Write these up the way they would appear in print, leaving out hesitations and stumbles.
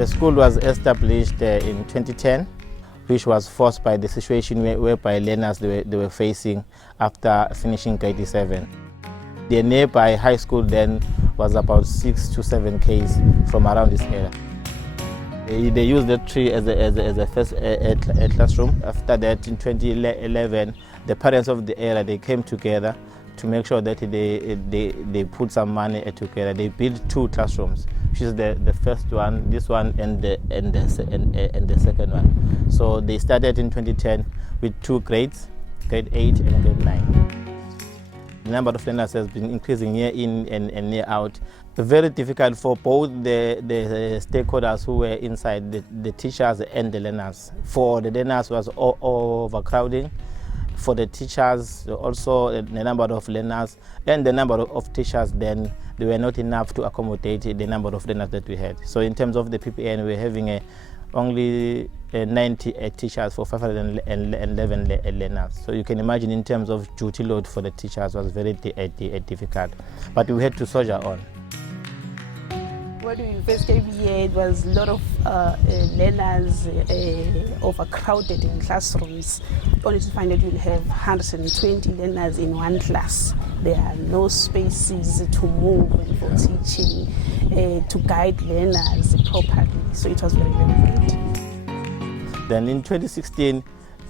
The school was established in 2010, which was forced by the situation whereby learners they were facing after finishing grade 7. The nearby high school then was about 6 to 7 k's from around this area. They used the tree as a first classroom. After that, in 2011, the parents of the area they came together to make sure that they put some money together. They built 2 classrooms, which is the first one, this one, and the second one. So they started in 2010 with 2 grades, grade 8 and grade 9. The number of learners has been increasing year in and year out. Very difficult for both the stakeholders who were inside, the teachers and the learners. For the learners was overcrowding. For the teachers, also the number of learners and the number of teachers, then they were not enough to accommodate the number of learners that we had. So in terms of the PPN, we're having only 90 teachers for 511 learners. So you can imagine in terms of duty load for the teachers was very difficult. But we had to soldier on. When we first came here, it was a lot of learners overcrowded in classrooms. Only to find that you'll have 120 learners in one class. There are no spaces to move for teaching, to guide learners properly. So it was very, very good. Then in 2016,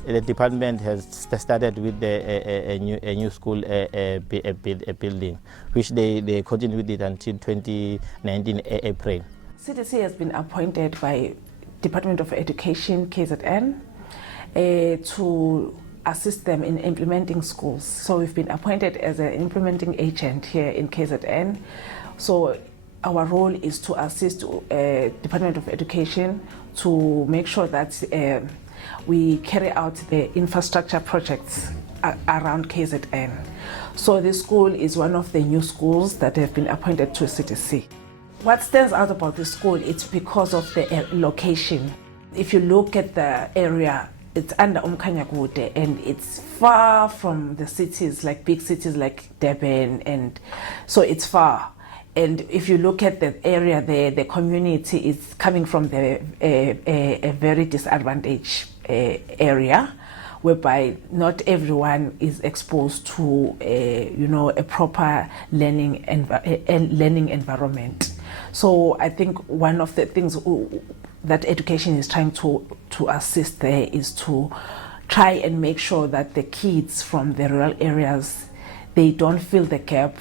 the department has started with a new school building, which they continued with it until 2019 April. CDC has been appointed by Department of Education, KZN, to assist them in implementing schools. So we've been appointed as an implementing agent here in KZN. So our role is to assist Department of Education to make sure that we carry out the infrastructure projects around KZN. So this school is one of the new schools that have been appointed to CDC. What stands out about the school, it's because of the location. If you look at the area, it's under Umkhanyakude and it's far from the cities, like big cities like Durban, and so it's far. And if you look at the area there, the community is coming from a very disadvantaged area, whereby not everyone is exposed to a proper learning environment. So I think one of the things that education is trying to assist there is to try and make sure that the kids from the rural areas, they don't fill the gap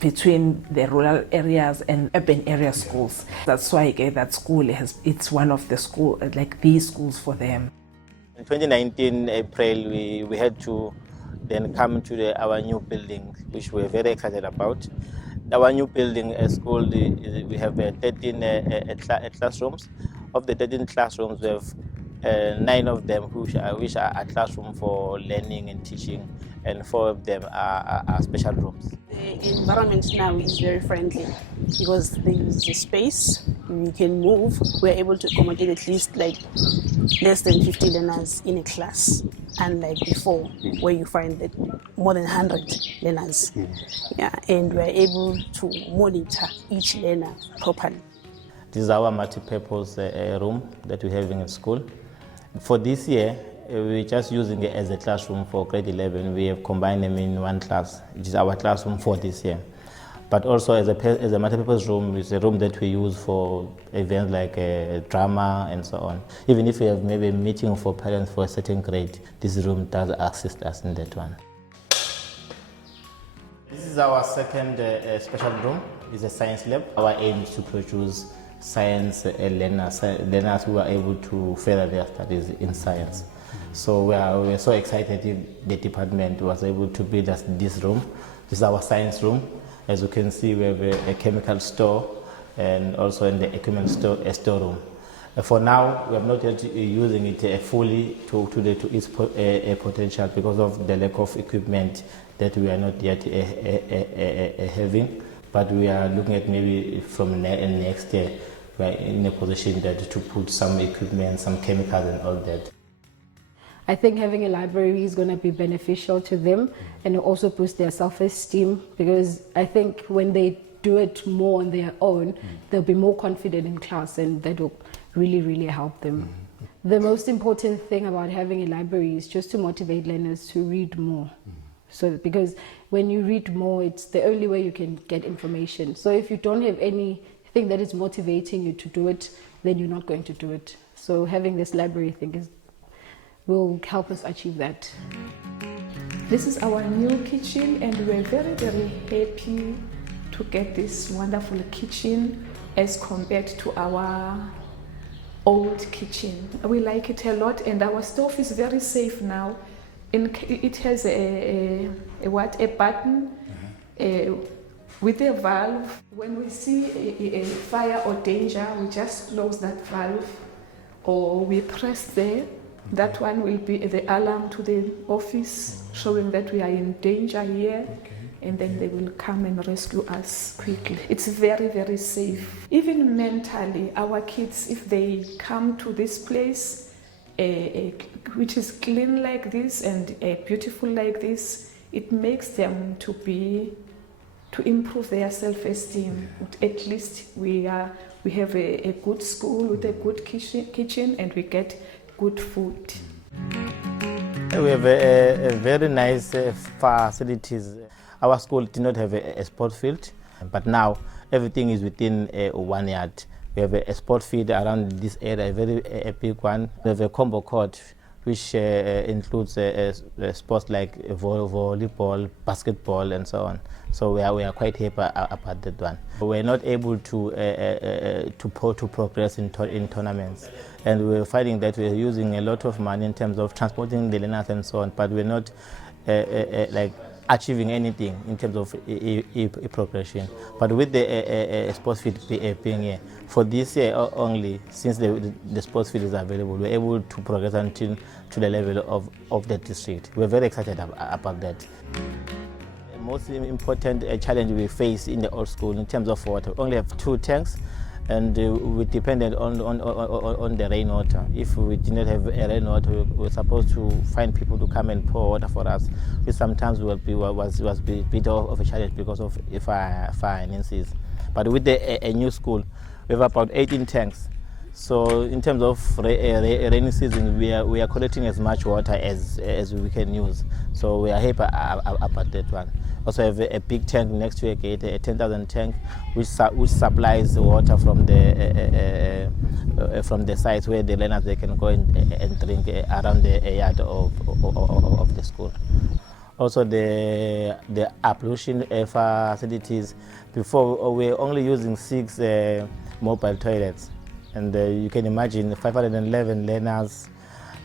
between the rural areas and urban area schools. That's why that school it's one of the school, like these schools for them. In 2019 April, we had to then come to our new building, which we're very excited about. Our new building school, we have 13 classrooms. Of the 13 classrooms, we have 9 of them which are a classroom for learning and teaching, and 4 of them are special rooms. The environment now is very friendly because there is a space, we can move, we're able to accommodate at least like less than 50 learners in a class, unlike before where you find that more than 100 learners. Yeah, and we're able to monitor each learner properly. This is our multi-purpose room that we're having in school. For this year, we're just using it as a classroom for grade 11. We have combined them in one class, which is our classroom for this year. But also as a multi-purpose room, it's a room that we use for events like drama and so on. Even if we have maybe a meeting for parents for a certain grade, this room does assist us in that one. This is our second special room. It's a science lab. Our aim is to produce science learners who are able to further their studies in science. So we're so excited the department was able to build us this room. This is our science room. As you can see, we have a chemical store and also in the equipment store, a storeroom. For now, we are not yet using it fully to its potential because of the lack of equipment that we are not yet having. But we are looking at maybe from next year, we are in a position that to put some equipment, some chemicals and all that. I think having a library is going to be beneficial to them and also boost their self-esteem, because I think when they do it more on their own, they'll be more confident in class, and that will really, really help them. The most important thing about having a library is just to motivate learners to read more. So, because when you read more, it's the only way you can get information. So if you don't have anything that is motivating you to do it, then you're not going to do it. So having this library, I think, will help us achieve that. This is our new kitchen, and we're very, very happy to get this wonderful kitchen as compared to our old kitchen. We like it a lot, and our stove is very safe now. It has a button with a valve. When we see a fire or danger, we just close that valve, or we press there. That one will be the alarm to the office, showing that we are in danger here, and then they will come and rescue us quickly. It's very, very safe. Even mentally, our kids, if they come to this place, which is clean like this and beautiful like this, it makes them to improve their self-esteem. At least we have a good school with a good kitchen, and we get good food. We have a very nice facilities. Our school did not have a sport field, but now everything is within 1 yard. We have a sport field around this area, a very big one. We have a combo court, which includes sports like volleyball, basketball, and so on. So we are quite happy about that one. We're not able to progress in tournaments, and we're finding that we're using a lot of money in terms of transporting the learners and so on, but we're not like achieving anything in terms of progression. But with the sports field being here, for this year only, since the sports field is available, we're able to progress until to the level of the district. We're very excited about that. The most important challenge we face in the old school in terms of water, we only have 2 tanks, and we depended on the rainwater. If we did not have rainwater, we were supposed to find people to come and pour water for us, which sometimes was a bit of a challenge because of finances. But with a new school, we have about 18 tanks. So in terms of rainy season, we are collecting as much water as we can use. So we are happy about that one. Also have a big tank next to a gate, a 10,000 tank, which supplies water from the sites where the learners they can go and drink around the yard of the school. Also the ablution facilities. Before we were only using 6 mobile toilets, and you can imagine 511 learners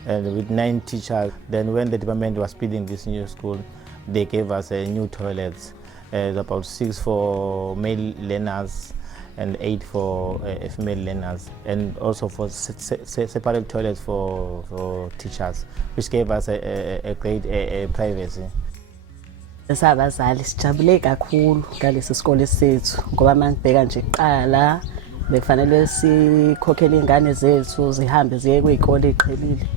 and with 9 teachers. Then when the department was building this new school, they gave us new toilets. About 6 for male learners and 8 for female learners, and also for separate toilets for teachers, which gave us a great privacy. Sabazali sijabule kakhulu ngalesi sikole sethu ngoba mangibheka nje kuqala befanele sikhokhele ingane zethu zihambe ziye kwizikole eziqhelile,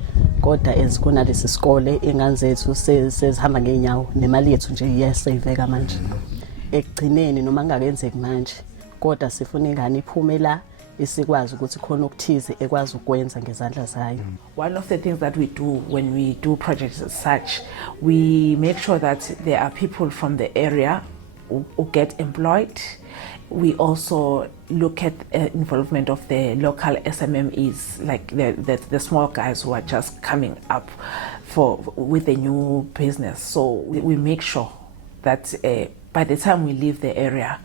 kodwa ezikunalesi sikole ingane zethu sezihamba ngeenyawo, nemali yethu nje iyasaveka manje. Ekugcineni noma ngakenzeki manje, kodwa sifuna ingane iphume la isikwazi ukuthi khona ukuthize ekwazi ukwenza ngezandla zayo. One of the things that we do when we do projects as such, we make sure that there are people from the area who get employed. We also look at involvement of the local SMMEs, like the small guys who are just coming up with a new business. So we make sure that by the time we leave the area,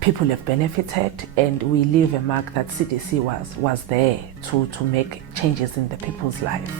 people have benefited, and we leave a mark that CDC was there to make changes in the people's life.